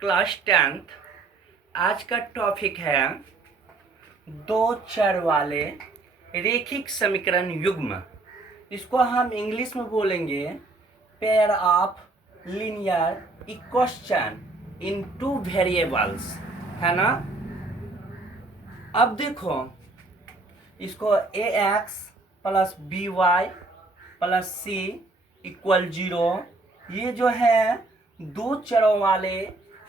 Class 10th। आज का topic है दो चर वाले रेखिक समीकरण युग्म। इसको हम इंग्लिश में बोलेंगे pair of linear equation in two variables, है ना। अब देखो, इसको ax plus by plus c equal 0, ये जो है दो चरों वाले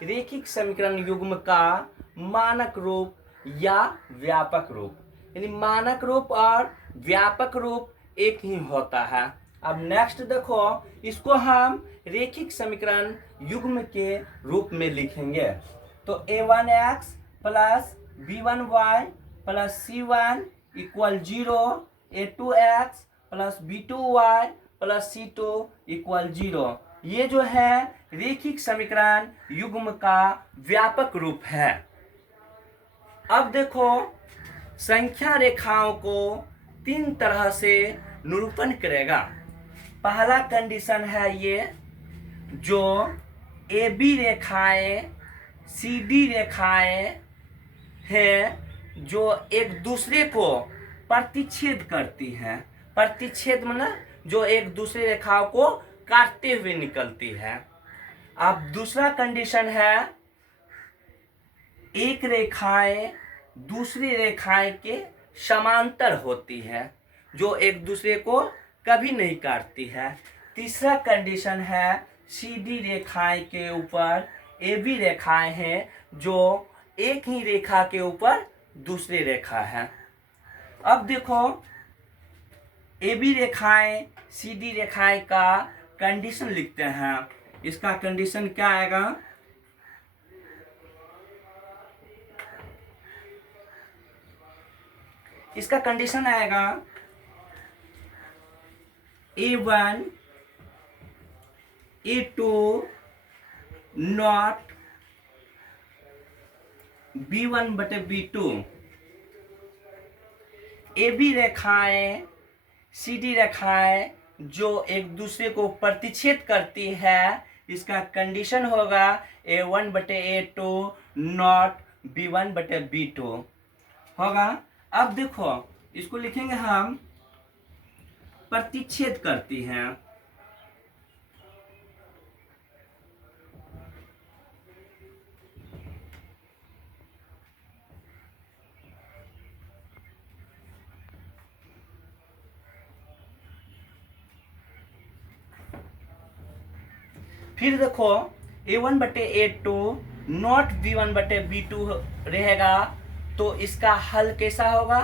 रेखिक समीकरण युग्म का मानक रूप या व्यापक रूप, यानी मानक रूप और व्यापक रूप एक ही होता है। अब नेक्स्ट देखो, इसको हम रेखिक समीकरण युग्म के रूप में लिखेंगे। तो a1x plus b1y plus c1 equal 0, a2x plus b2y plus c2 equal 0। ये जो है रेखिक समीकरण युग्म का व्यापक रूप है। अब देखो, संख्या रेखाओं को तीन तरह से निरूपण करेगा। पहला कंडीशन है ये, जो ए बी रेखाएं सी डी रेखाएं हैं जो एक दूसरे को प्रतिच्छेद करती हैं। प्रतिच्छेद मतलब जो एक दूसरे रेखाओं को काटते हुए निकलती है। अब दूसरा कंडीशन है, एक रेखाएं दूसरी रेखाएं के समांतर होती है जो एक दूसरे को कभी नहीं काटती है। तीसरा कंडीशन है, सीधी रेखाएं के ऊपर ए बी रेखाएं हैं जो एक ही रेखा के ऊपर दूसरी रेखा है। अब देखो, ए बी रेखाएं सी डी रेखाएं का कंडीशन लिखते हैं। इसका कंडीशन क्या आएगा, इसका कंडीशन आएगा A1 A2 नॉट B1 बटे B2। ए बी रेखाएं सी डी रेखाएं जो एक दूसरे को प्रतिच्छेद करती है, इसका कंडीशन होगा A1 बटे A2 नॉट B1 बटे B2 होगा। अब देखो, इसको लिखेंगे हम प्रतिच्छेद करती हैं। फिर देखो, A1 बटे A2 नॉट B1 बटे B2 रहेगा, तो इसका हल कैसा होगा,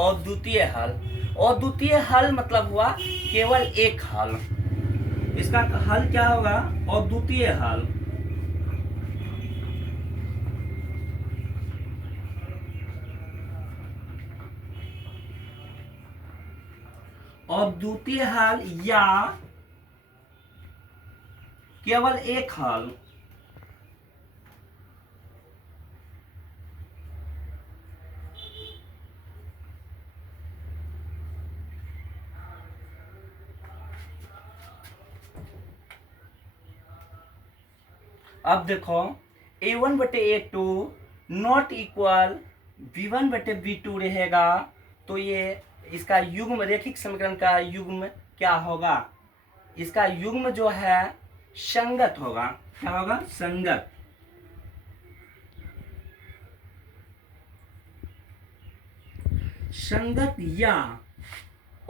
अद्वितीय हल। अद्वितीय हल मतलब हुआ केवल एक हल। इसका हल क्या होगा, अद्वितीय हल। अद्वितीय हल या केवल एक हल। अब देखो, A1 बटे A2 नॉट इक्वल B1 बटे B2 रहेगा, तो ये इसका युग्म, रेखिक समीकरण का युग्म क्या होगा, इसका युग्म जो है संगत होगा। क्या होगा, संगत। संगत या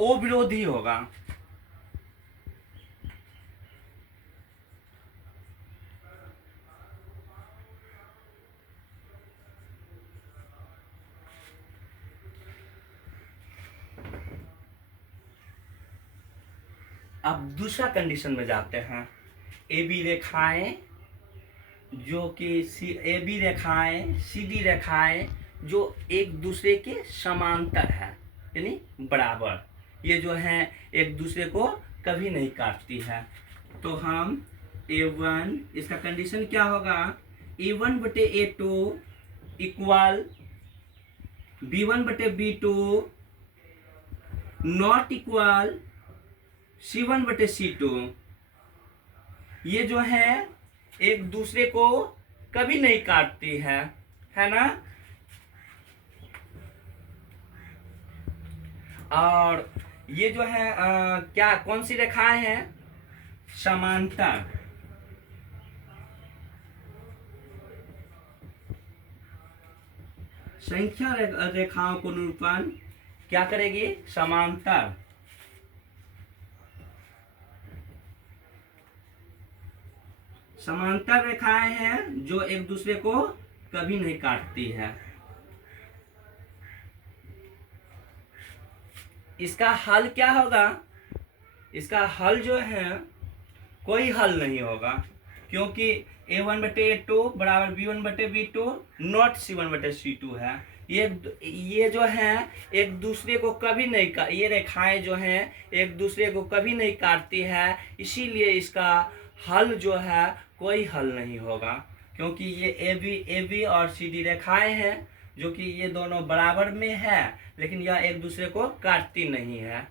अविरोधी होगा। अब दूसरा कंडीशन में जाते हैं। ए बी रेखाएं जो कि ए बी रेखाएं सी डी रेखाएं जो एक दूसरे के समांतर है, यानी बराबर, ये जो है एक दूसरे को कभी नहीं काटती है। तो हम A1, इसका कंडीशन क्या होगा, A1 बटे A2 इक्वल B1 बटे B2 नॉट इक्वल C1 बटे C2। ये जो है एक दूसरे को कभी नहीं काटती है ना। और ये जो है क्या कौन सी रेखाएं हैं? समांतर। संख्या रेखाओं को निरूपण क्या करेगी? समांतर। समांतर रेखाएं हैं जो एक दूसरे को कभी नहीं काटती है। इसका हल क्या होगा? इसका हल जो है कोई हल नहीं होगा, क्योंकि a1/a2 बराबर b1/b2 नॉट c1/c2 है। ये जो है एक दूसरे को कभी नहीं ये रेखाएं जो हैं एक दूसरे को कभी नहीं काटती है, इसीलिए इसका हल जो है कोई हल नहीं होगा। क्योंकि ये ए बी और सी डी रेखाएं हैं जो कि ये दोनों बराबर में है, लेकिन यह एक दूसरे को काटती नहीं है,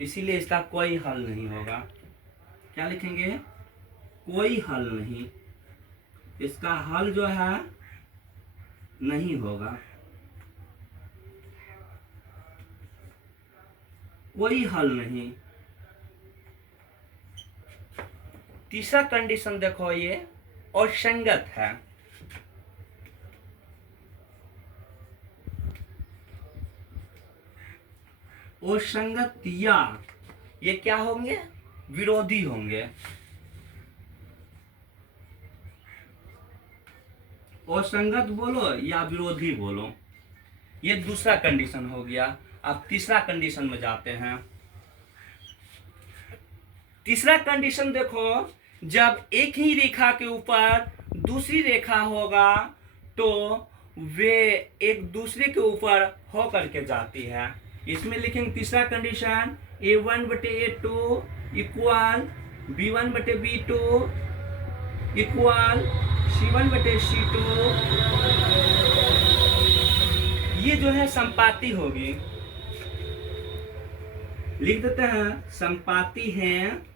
इसीलिए इसका कोई हल नहीं होगा। क्या लिखेंगे? कोई हल नहीं। इसका हल जो है नहीं होगा, कोई हल नहीं। तीसरा कंडीशन देखो, ये असंगत है। असंगत या ये क्या होंगे? विरोधी होंगे। असंगत बोलो या विरोधी बोलो, ये दूसरा कंडीशन हो गया। अब तीसरा कंडीशन में जाते हैं। तीसरा कंडीशन देखो, जब एक ही रेखा के ऊपर दूसरी रेखा होगा तो वे एक दूसरे के ऊपर होकर के जाती है। इसमें लिखेंगे तीसरा condition a1/a2 equal b1/b2 equal c1/c2। ये जो है संपाती होगी, लिख देते हैं संपाती हैं।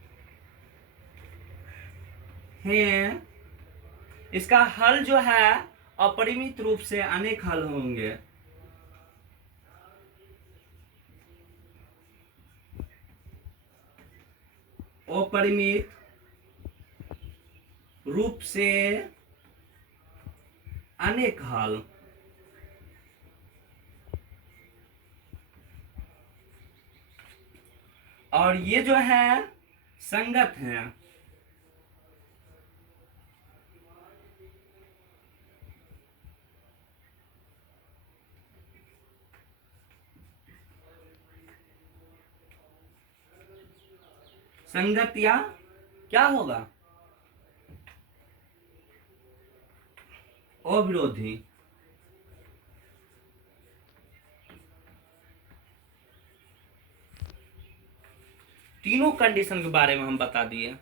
इसका हल जो है अपरिमित रूप से अनेक हल होंगे। अपरिमित रूप से अनेक हल। और ये जो है संगत है। संगत या क्या होगा? अविरोधी। तीनों कंडीशन के बारे में हम बता दिए।